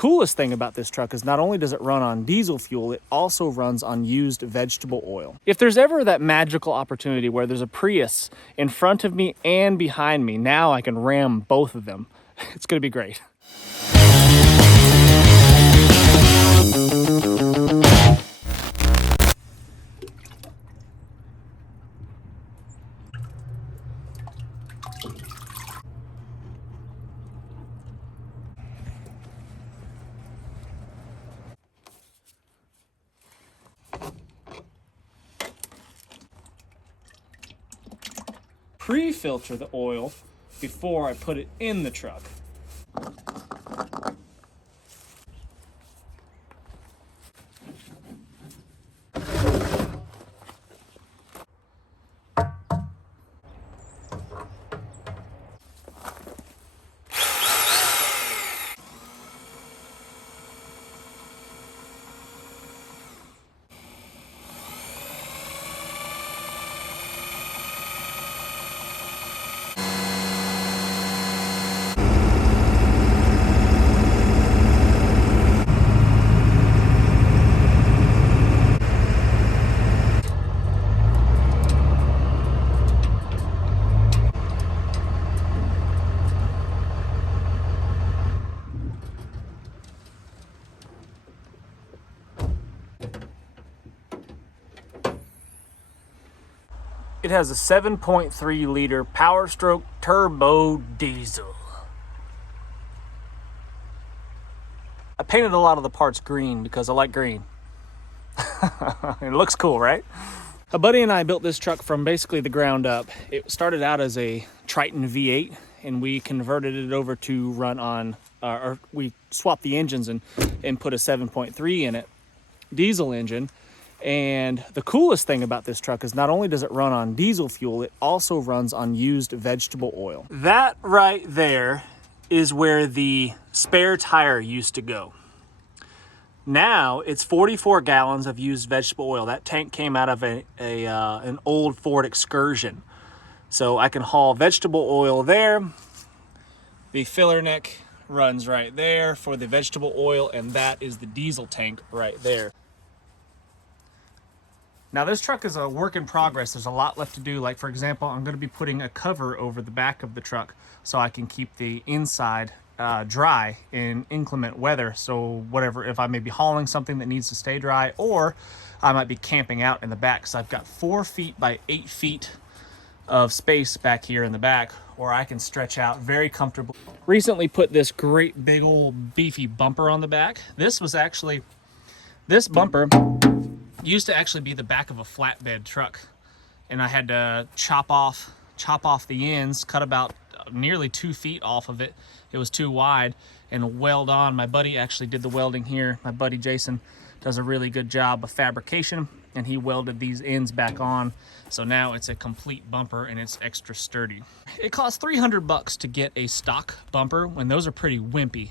coolest thing about this truck is not only does it run on diesel fuel, it also runs on used vegetable oil. If there's ever that magical opportunity where there's a Prius in front of me and behind me, now I can ram both of them. It's gonna be great. Pre-filter the oil before I put it in the truck. It has a 7.3 liter Power Stroke turbo diesel. I painted a lot of the parts green because I like green. It looks cool, right? A buddy and I built this truck from basically the ground up. It started out as a Triton V8 and we converted it over to run on, or we swapped the engines and put a 7.3 in it, diesel engine. And the coolest thing about this truck is not only does it run on diesel fuel, it also runs on used vegetable oil. That right there is where the spare tire used to go. Now it's 44 gallons of used vegetable oil. That tank came out of an old Ford Excursion. So I can haul vegetable oil there. The filler neck runs right there for the vegetable oil, and that is the diesel tank right there. Now this truck is a work in progress. There's a lot left to do. Like for example, I'm going to be putting a cover over the back of the truck so I can keep the inside dry in inclement weather. So whatever, if I may be hauling something that needs to stay dry, or I might be camping out in the back. So I've got 4 feet by 8 feet of space back here in the back where I can stretch out very comfortably. Recently put this great big old beefy bumper on the back. This bumper used to actually be the back of a flatbed truck, and I had to chop off the ends, cut about nearly 2 feet off of it. It was too wide, and weld on. My buddy actually did the welding here. My buddy Jason does a really good job of fabrication, and he welded these ends back on. So now it's a complete bumper and it's extra sturdy. It cost $300 to get a stock bumper, when those are pretty wimpy.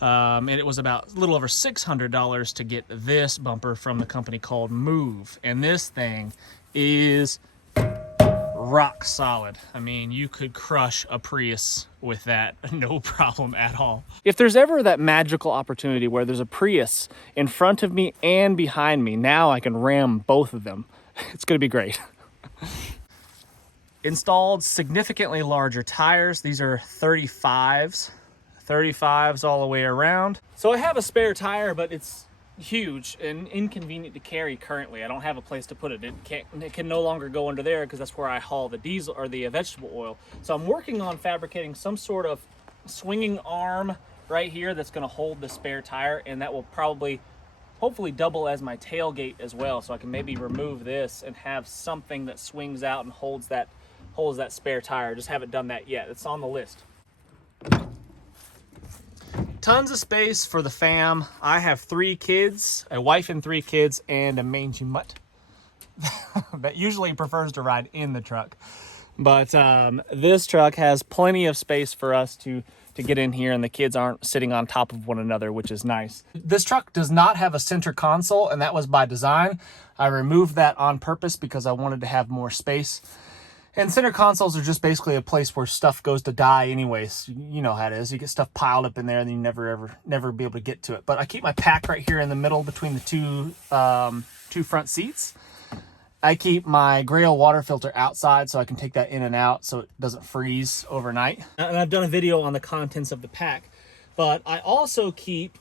And it was about a little over $600 to get this bumper from the company called Move. And this thing is rock solid. I mean, you could crush a Prius with that, no problem at all. If there's ever that magical opportunity where there's a Prius in front of me and behind me, now I can ram both of them. It's gonna be great. Installed significantly larger tires. These are 35s all the way around. So I have a spare tire, but it's huge and inconvenient to carry currently. I don't have a place to put it. It can no longer go under there because that's where I haul the diesel or the vegetable oil. So I'm working on fabricating some sort of swinging arm right here that's going to hold the spare tire, and that will hopefully double as my tailgate as well. So I can maybe remove this and have something that swings out and holds that spare tire. Just haven't done that yet. It's on the list. Tons of space for the fam. I have 3 kids, a wife and 3 kids, and a mangy mutt that usually prefers to ride in the truck. But this truck has plenty of space for us to get in here, and the kids aren't sitting on top of one another, which is nice. This truck does not have a center console, and that was by design. I removed that on purpose because I wanted to have more space. And center consoles are just basically a place where stuff goes to die anyways. You know how it is. You get stuff piled up in there and then you never be able to get to it. But I keep my pack right here in the middle between the two front seats. I keep my Grail water filter outside so I can take that in and out so it doesn't freeze overnight. And I've done a video on the contents of the pack. But I also keep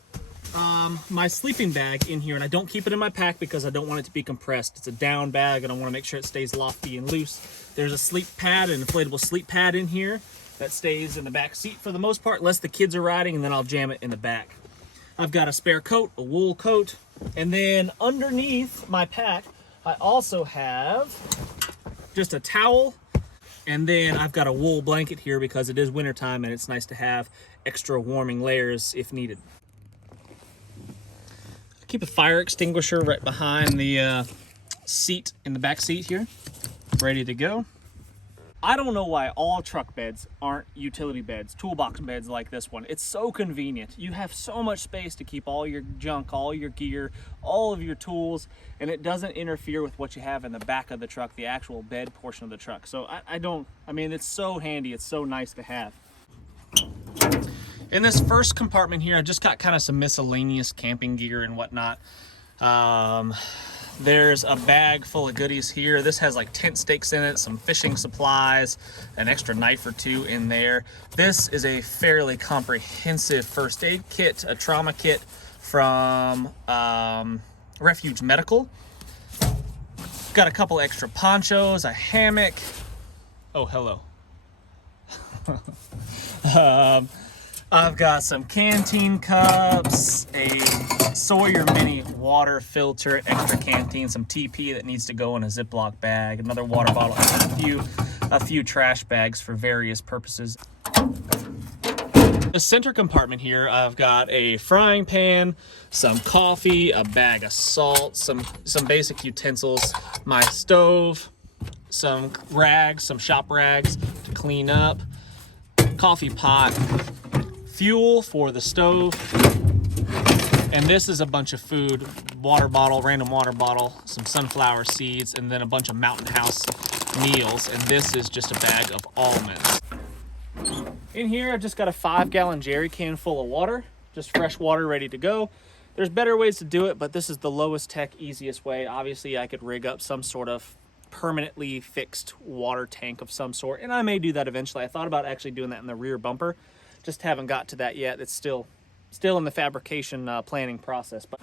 my sleeping bag in here, and I don't keep it in my pack because I don't want it to be compressed. It's a down bag and I want to make sure it stays lofty and loose. There's a sleep pad, an inflatable sleep pad in here that stays in the back seat for the most part, unless the kids are riding, and then I'll jam it in the back. I've got a spare coat, a wool coat, and then underneath my pack I also have just a towel, and then I've got a wool blanket here because it is wintertime and it's nice to have extra warming layers if needed. Keep a fire extinguisher right behind the seat in the back seat here, ready to go. I don't know why all truck beds aren't utility beds, toolbox beds like this one. It's so convenient. You have so much space to keep all your junk, all your gear, all of your tools, and it doesn't interfere with what you have in the back of the truck, the actual bed portion of the truck. So I mean, it's so handy. It's so nice to have. In this first compartment here, I just got kind of some miscellaneous camping gear and whatnot. There's a bag full of goodies here. This has like tent stakes in it, some fishing supplies, an extra knife or two in there. This is a fairly comprehensive first aid kit, a trauma kit from Refuge Medical. Got a couple extra ponchos, a hammock. Oh, hello. I've got some canteen cups, a Sawyer mini water filter, extra canteen, some TP that needs to go in a Ziploc bag, another water bottle, and a few trash bags for various purposes. The center compartment here, I've got a frying pan, some coffee, a bag of salt, some basic utensils, my stove, some rags, some shop rags to clean up, coffee pot, fuel for the stove, and this is a bunch of food, water bottle, random water bottle, some sunflower seeds, and then a bunch of Mountain House meals, and this is just a bag of almonds. In here, I've just got a 5-gallon jerry can full of water, just fresh water ready to go. There's better ways to do it, but this is the lowest tech, easiest way. Obviously, I could rig up some sort of permanently fixed water tank of some sort, and I may do that eventually. I thought about actually doing that in the rear bumper. Just haven't got to that yet. It's still in the fabrication planning process. But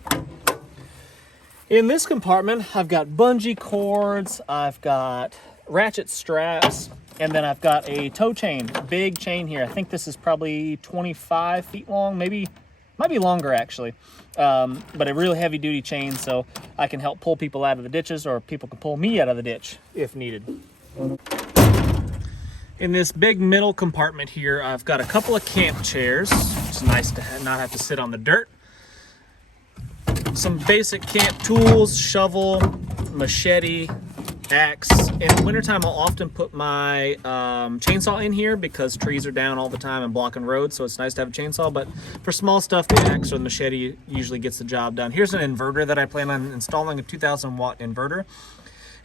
in this compartment, I've got bungee cords, I've got ratchet straps, and then I've got a tow chain, big chain here. I think this is probably 25 feet long, maybe, might be longer actually, but a really heavy duty chain so I can help pull people out of the ditches, or people can pull me out of the ditch if needed. In this big middle compartment here, I've got a couple of camp chairs. It's nice to not have to sit on the dirt. Some basic camp tools, shovel, machete, axe. In the wintertime, I'll often put my chainsaw in here because trees are down all the time and blocking roads, so it's nice to have a chainsaw. But for small stuff, the axe or the machete usually gets the job done. Here's an inverter that I plan on installing, a 2,000-watt inverter.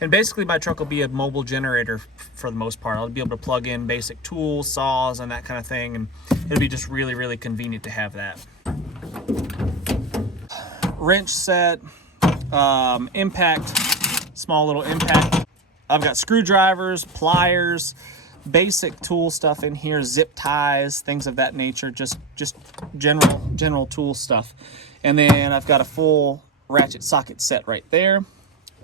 And basically my truck will be a mobile generator for the most part. I'll be able to plug in basic tools, saws, and that kind of thing, and it'll be just really, really convenient to have that. Wrench set, impact, small little impact. I've got screwdrivers, pliers, basic tool stuff in here, zip ties, things of that nature, just general tool stuff. And then I've got a full ratchet socket set right there.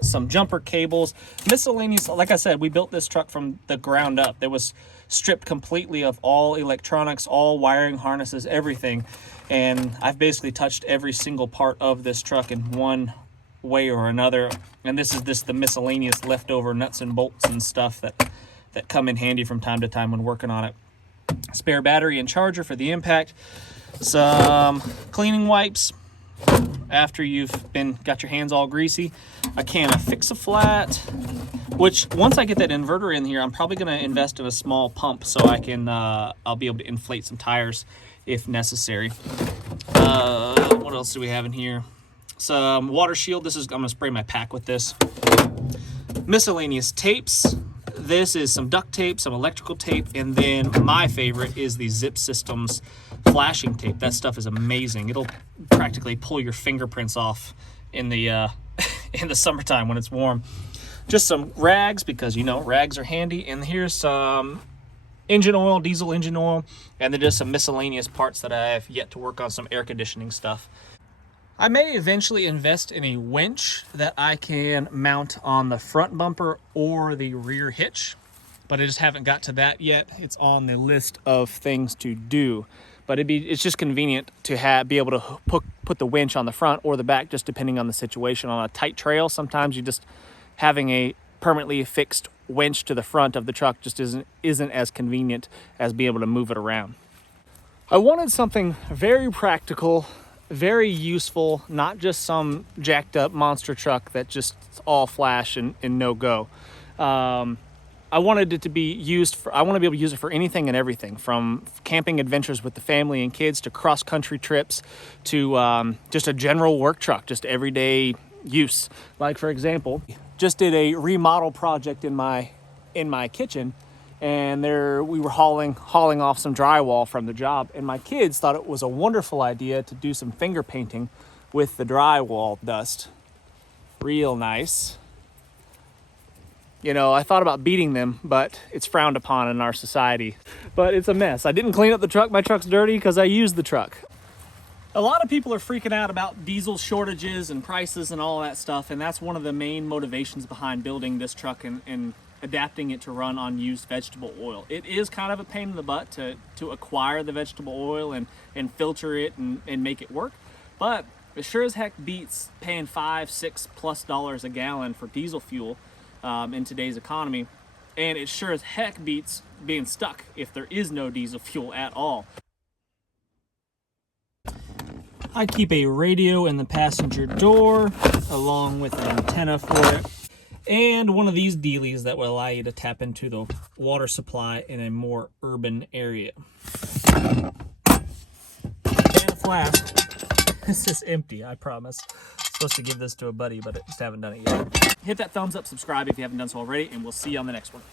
Some jumper cables, miscellaneous. Like I said, we built this truck from the ground up. It was stripped completely of all electronics, all wiring harnesses, everything. And I've basically touched every single part of this truck in one way or another. And this is the miscellaneous leftover nuts and bolts and stuff that come in handy from time to time when working on it. Spare battery and charger for the impact. Some cleaning wipes after you've got your hands all greasy. A can of Fix-A-Flat, which once I get that inverter in here, I'm probably going to invest in a small pump so I can I'll be able to inflate some tires if necessary. What else do we have in here? Some water shield. I'm going to spray my pack with this. Miscellaneous tapes. this is some duct tape, some electrical tape, and then my favorite is the Zip Systems flashing tape. That stuff is amazing. It'll practically pull your fingerprints off in the in the summertime when it's warm. Just some rags, because you know rags are handy, and here's some engine oil, diesel engine oil, and then just some miscellaneous parts that I have yet to work on, some air conditioning stuff. I may eventually invest in a winch that I can mount on the front bumper or the rear hitch, but I just haven't got to that yet. It's on the list of things to do, but it's just convenient to be able to put the winch on the front or the back, just depending on the situation. On a tight trail, sometimes you just having a permanently fixed winch to the front of the truck just isn't as convenient as being able to move it around. I wanted something very practical, very useful, not just some jacked up monster truck that just all flash and no go. I wanted it to be used for, I want to be able to use it for anything and everything, from camping adventures with the family and kids to cross country trips to just a general work truck, just everyday use. Like, for example, just did a remodel project in my kitchen, and we were hauling off some drywall from the job, and my kids thought it was a wonderful idea to do some finger painting with the drywall dust. Real nice. You know, I thought about beating them, but it's frowned upon in our society. But it's a mess. I didn't clean up the truck. My truck's dirty because I used the truck. A lot of people are freaking out about diesel shortages and prices and all that stuff, and that's one of the main motivations behind building this truck and adapting it to run on used vegetable oil. It is kind of a pain in the butt to acquire the vegetable oil and filter it and make it work, but it sure as heck beats paying $5-6+ a gallon for diesel fuel in today's economy, and it sure as heck beats being stuck if there is no diesel fuel at all. I keep a radio in the passenger door along with an antenna for it, and one of these dealies that will allow you to tap into the water supply in a more urban area. And a flask. This is empty, I promise. I'm supposed to give this to a buddy, but I just haven't done it yet. Hit that thumbs up, subscribe if you haven't done so already, and we'll see you on the next one.